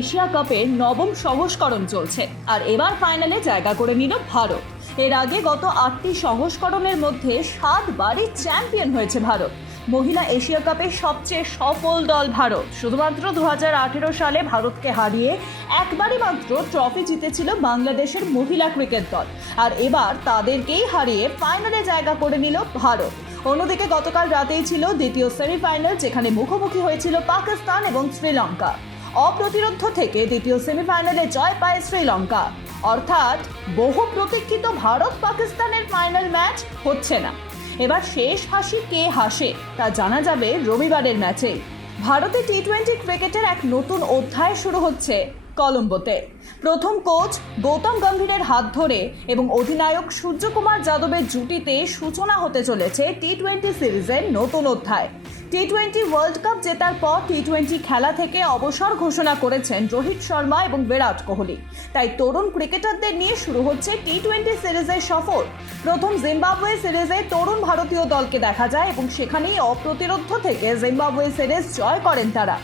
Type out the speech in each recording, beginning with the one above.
Asia কাপের নবম সংস্করণ চলছে। আর এবার ফাইনালে জায়গা করে নিল ভারত। এর আগে গত আটটি সংস্করণের মধ্যে সাতবারই চ্যাম্পিয়ন হয়েছে ভারত। মহিলা এশিয়া কাপের সবচেয়ে সফল দল ভারত। শুধুমাত্র দুহাজার আঠেরো সালে ভারতকে হারিয়ে একবারই মাত্র ট্রফি জিতেছিল বাংলাদেশের মহিলা ক্রিকেট দল। আর এবার তাদেরকেই হারিয়ে ফাইনালে জায়গা করে নিল ভারত। অন্যদিকে গতকাল রাতেই ছিল দ্বিতীয় সেমিফাইনাল যেখানে মুখোমুখি হয়েছিল পাকিস্তান এবং শ্রীলঙ্কা। অপ্রতিরোধ থেকে দ্বিতীয় সেমিফাইনালে জয় পায় শ্রীলঙ্কা। অর্থাৎ বহু প্রতীক্ষিত ভারত পাকিস্তানের ফাইনাল ম্যাচ হচ্ছে না। এবার শেষ হাসি কে হাসে তা জানা যাবে রবিবারের ম্যাচে। ভারতে টি টোয়েন্টি ক্রিকেটের এক নতুন অধ্যায় শুরু হচ্ছে। কলম্বোতে। প্রথম কোচ গৌতম গম্ভীরের হাত ধরে এবং অধিনায়ক সূর্যকুমার যাদবের জুটিতে সূচনা হতে চলেছে টি টোয়েন্টি সিরিজের নতুন অধ্যায়। টি টোয়েন্টি ওয়ার্ল্ড কাপ জেতার পর টি টোয়েন্টি খেলা থেকে অবসর ঘোষণা করেছেন রোহিত শর্মা এবং বিরাট কোহলি। তাই তরুণ ক্রিকেটারদের নিয়ে শুরু হচ্ছে টি টোয়েন্টি সিরিজের সফর। প্রথম জিম্বাবুয়ে সিরিজে তরুণ ভারতীয় দলকে দেখা যায় এবং সেখানেই অপ্রতিরোধ থেকে জিম্বাবুয়ে সিরিজ জয় করেন তারা।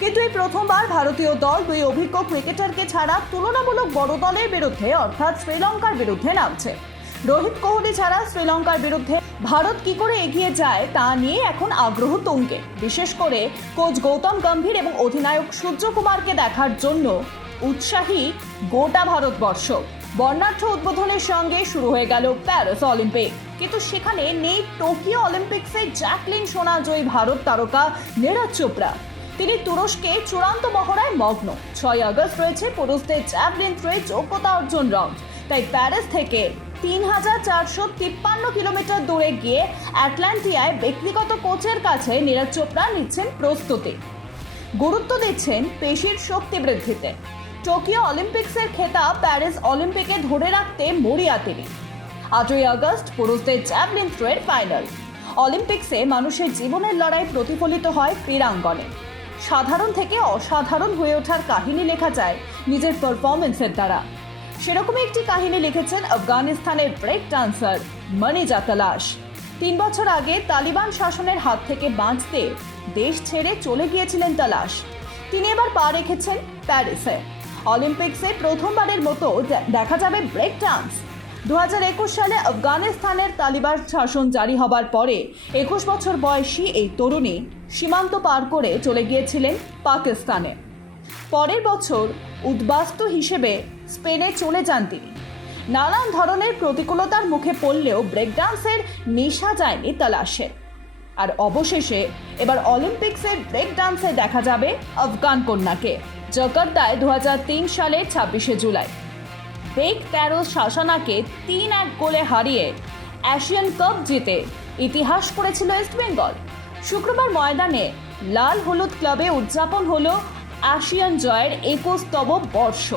কিন্তু এই প্রথমবার ভারতীয় দল দুই অভিজ্ঞ ক্রিকেটারকে ছাড়া তুলনামূলক বড় দলের বিরুদ্ধে, অর্থাৎ শ্রীলঙ্কার বিরুদ্ধে নামছে। রোহিত কোহলি ছাড়া শ্রীলঙ্কার বিরুদ্ধে ভারত কি করে এগিয়ে যায় তা নিয়ে এখন আগ্রহ তুঙ্গে। বিশেষ করে কোচ গৌতম গম্ভীর এবং অধিনায়ক সূর্যকুমারকে দেখার জন্য উৎসাহী গোটা ভারতবর্ষ। বর্ণাঢ্য উদ্বোধনের সঙ্গে শুরু হয়ে গেল প্যারিস অলিম্পিক। কিন্তু সেখানে নেই টোকিও অলিম্পিক্সে জ্যাকলিন সোনা জয়ী ভারত তারকা নীরজ চোপড়া। তিনি তুরস্কে চূড়ান্ত মহড়ায় মগ্ন। ছয় আগস্ট রয়েছে পুরুষদের জ্যাভলিন থ্রোয়ে যোগ্যতা অর্জন রাউন্ড তাই প্যারিস থেকে তিন হাজার চারশো তিপ্পান্ন কিলোমিটার দূরে গিয়ে অ্যাটলান্টিয়ায় ব্যক্তিগত কোচের কাছে নীরজ চোপড়া নিচ্ছেন প্রস্তুতি। গুরুত্ব দিচ্ছেন পেশির শক্তি বৃদ্ধিতে। টোকিও অলিম্পিক্সের খেতাব প্যারিস অলিম্পিকে ধরে রাখতে মরিয়া তিনি। আটই আগস্ট পুরুষদের জ্যাভলিন থ্রোয়ের ফাইনাল অলিম্পিক্সে মানুষের জীবনের লড়াই প্রতিফলিত হয় ক্রীড়াঙ্গনে। সাধারণ থেকে অসাধারণ হয়ে ওঠার কাহিনী লেখা যায় নিজের পারফরমেন্সের দ্বারা। সেরকমই একটি কাহিনী লিখেছেন আফগানিস্তানের ব্রেক ডান্সার মনিজা তালাশ। তিন বছর আগে তালিবান শাসনের হাত থেকে বাঁচতে দেশ ছেড়ে চলে গিয়েছিলেন তালাশ। তিনি এবার পা রেখেছেন প্যারিসে। অলিম্পিক্সে প্রথমবারের মতো দেখা যাবে ব্রেক ডান্স দু হাজার একুশ সালে আফগানিস্তানের তালিবান শাসন জারি হবার পরে একুশ বছর বয়সী এই তরুণী সীমান্ত পার করে চলে গিয়েছিলেন পাকিস্তানে। পরের বছর উদ্বাস্তু হিসেবে স্পেনে চলে যান তিনি। নানান ধরনের প্রতিকূলতার মুখে পড়লেও ব্রেক ডান্সের নেশা যায়নি তালাশের আর অবশেষে এবার অলিম্পিক্সের ব্রেক ডান্সে দেখা যাবে আফগান কন্যাকে, জকার্তায় দু সালে ছাব্বিশে জুলাই। বেগ তেরো শাসানাকে তিন এক গোলে হারিয়ে এশিয়ান কাপ জিতে ইতিহাস করেছিল ইস্টবেঙ্গল শুক্রবার ময়দানে লাল হলুদ ক্লাবে উদযাপন হল এশিয়ান জয়ের একুশতম বর্ষ।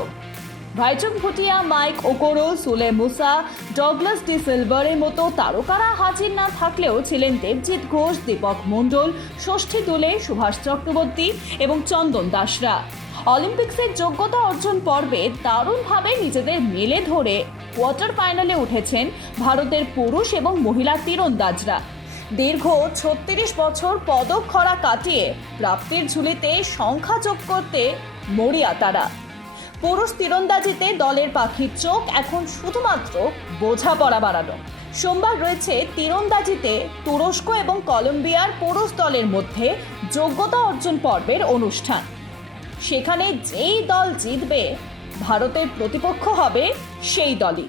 Bhaichung Bhutia, Mike Okoro, Sule Musa, Douglas de সিলভারের মতো তারকারা হাজির না থাকলেও ছিলেন দেবজিৎ ঘোষ, দীপক মণ্ডল, ষষ্ঠী দোলে সুভাষ চক্রবর্তী এবং চন্দন দাসরা। অলিম্পিক্সের যোগ্যতা অর্জন পর্বে দারুণভাবে নিজেদের মেলে ধরে কোয়ার্টার ফাইনালে উঠেছেন ভারতের পুরুষ এবং মহিলা তীরন্দাজরা। দীর্ঘ ছত্রিশ বছর পদক খরা কাটিয়ে প্রাপ্তির ঝুলিতে সংখ্যা যোগ করতে মরিয়া তারা পুরুষ তীরন্দাজিতে দলের পাখির চোখ এখন শুধুমাত্র বোঝাপড়া বাড়ানো। সোমবার রয়েছে তীরন্দাজিতে তুরস্ক এবং কলম্বিয়ার পুরুষ দলের মধ্যে যোগ্যতা অর্জন পর্বের অনুষ্ঠান। সেখানে যেই দল জিতবে ভারতের প্রতিপক্ষ হবে সেই দলই।